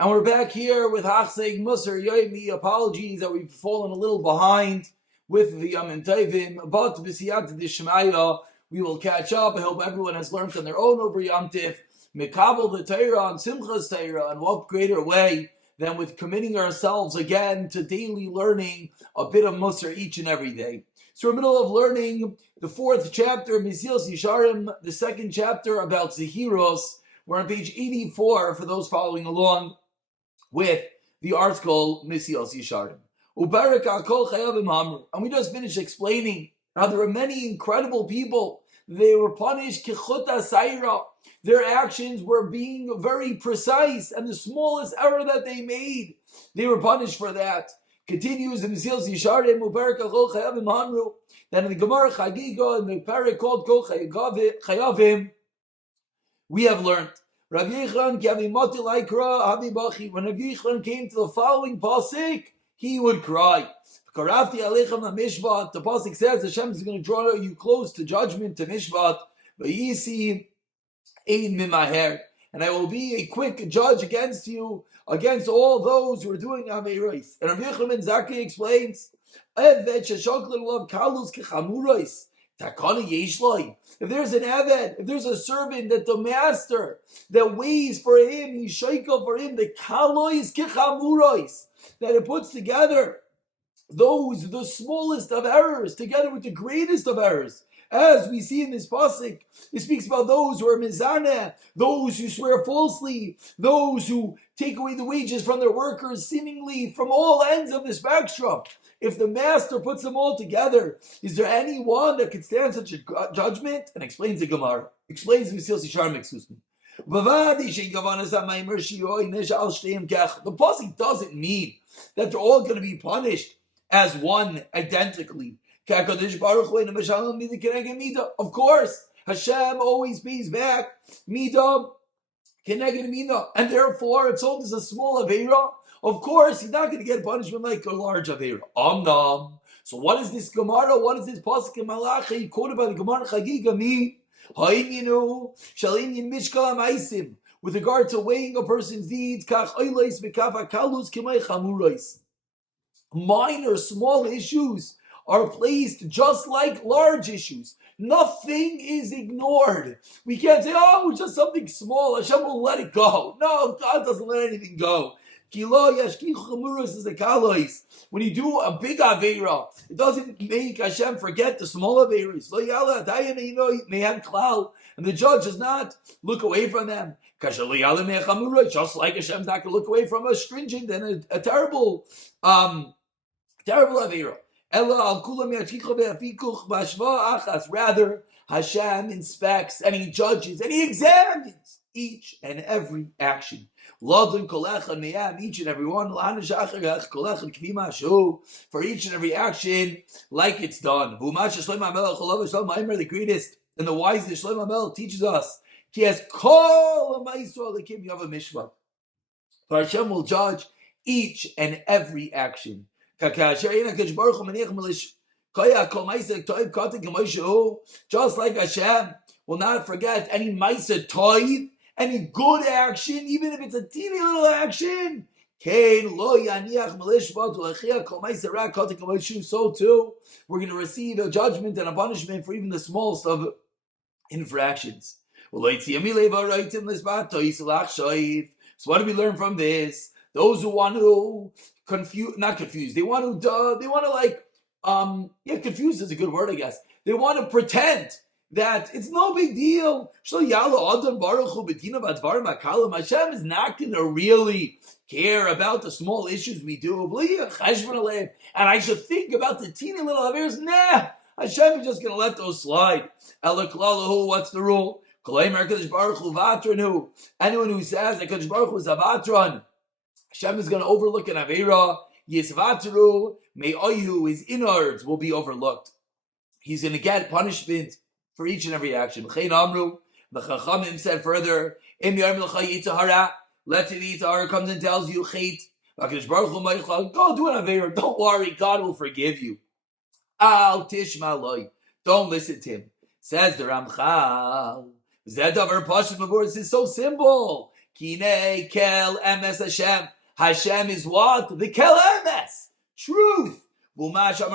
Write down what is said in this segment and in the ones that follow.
And we're back here with Hachseg Musar Yoimi. Apologies that we've fallen a little behind with the Yom Tovim, but B'siyat D'Shmaya, we will catch up. I hope everyone has learned on their own over Yom Tiv. Mekabel the Torah and Simchas Torah, and what greater way than with committing ourselves again to daily learning a bit of Musar each and every day. So we're in the middle of learning the fourth chapter of Mesilas Yesharim, the second chapter about Zehiros. We're on page 84 for those following along with the article Mesilas Yesharim. Perek and we just finished explaining how there were many incredible people. They were punished kichuta saira. Their actions were being very precise, and the smallest error that they made, they were punished for that. Continues in Mesilas Yesharim, then in the Gemara Chagiga, in the Perek called Kol Chayavim, we have learned Rabbi Yechon when Rabbi Yechon came to the following pasuk, he would cry. The pasuk says Hashem is going to draw you close to judgment, to Mishpat. And I will be a quick judge against you, against all those who are doing Aveiros. And Rabbi Yechon ben Zakkai explains, if there's an Eved, if there's a servant that the master that weighs for him, he's shaykel for him, the kalois kechamurois, that it puts together the smallest of errors together with the greatest of errors. As we see in this pasuk, it speaks about those who are mizaneh, those who swear falsely, those who take away the wages from their workers, seemingly from all ends of the spectrum. If the master puts them all together, is there anyone that can stand such a judgment? And explains the Gemara. Explains the Mesilas Yesharim, excuse me. The pasuk doesn't mean that they're all going to be punished as one identically. Of course, Hashem always pays back midah keneged midah, and therefore it's all as a small aveira. Of course, he's not going to get punishment like a large aveira. So what is this Gemara? What is this pasuk in Malachi quoted by the Gemara Chagiga mean? With regard to weighing a person's deeds, minor, small issues are placed just like large issues. Nothing is ignored. We can't say, oh, it's just something small, Hashem will let it go. No, God doesn't let anything go. When you do a big Aveira, it doesn't make Hashem forget the small Aveiras. And the judge does not look away from them. Just like Hashem's not going to look away from a stringent and a terrible Aveira. Rather, Hashem inspects and he judges and he examines each and every action. Each and every one, for each and every action, like it's done. The greatest and the wisest Shlomo HaMelech teaches us, he has kol ha'ma'israel l'kim yav mishpat. For Hashem will judge each and every action. Just like Hashem will not forget any ma'aseh toiv, any good action, even if it's a teeny little action. So too, we're going to receive a judgment and a punishment for even the smallest of infractions. So what do we learn from this? Those who want to confuse, confused is a good word, I guess. They want to pretend that it's no big deal. Hashem is not going to really care about the small issues we do. And I should think about the teeny little affairs. Nah, Hashem is just going to let those slide. What's the rule? Anyone who says that Kadosh Baruch Hu is a vatran, Hashem is going to overlook an aveira. Yisvatru me'oyu, his innards will be overlooked. He's going to get punishment for each and every action. The Chachamim said further, let's say the Yitzhahara comes and tells you, go do an aveira, don't worry, God will forgive you. Al tishma loy, don't listen to him. Says the Ramchal, this is so simple. Kine kel emes Hashem. Hashem is what? The kel emes. Truth. This is what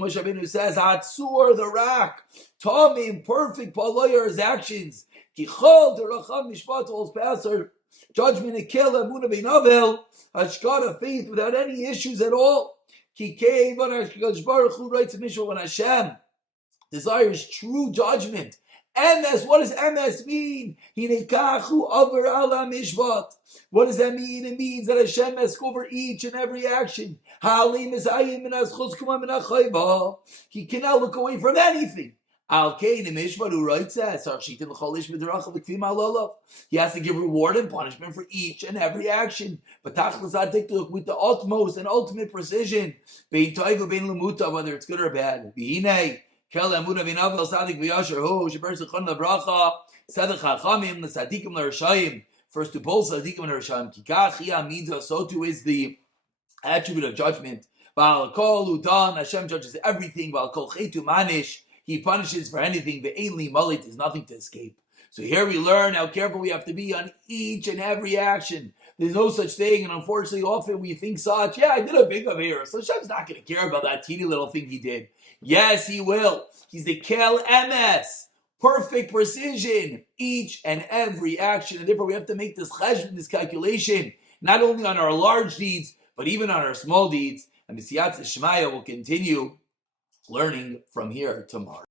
Moshe Rabbeinu says. Hatzur, the rock. Tomim, perfect. Paloyer, his actions. Kichol, the racham mishpat, holds past our judgment. Akel, emunah beinavel. Hashkara, faith, without any issues at all. Kikei, Baruch Hu writes in Mishnah when Hashem desires true judgment. MS, what does MS mean? Hinekachu over ala mishpat. What does that mean? It means that Hashem asks over each and every action. He cannot look away from anything. Al Kain Mishpat, who writes that he has to give reward and punishment for each and every action. But with the utmost and ultimate precision, whether it's good or bad. First, to boast Sadiqim and Rashayim. So too is the attribute of judgment. Hashem judges everything. He punishes for anything. There's nothing to escape. So here we learn how careful we have to be on each and every action. There's no such thing, and unfortunately often we think such, I did a big avera, so Hashem's not going to care about that teeny little thing he did. Yes, he will. He's the Kel MS. Perfect precision. Each and every action. And therefore we have to make this cheshbon, this calculation, not only on our large deeds, but even on our small deeds. And Mesilas Yesharim will continue learning from here tomorrow.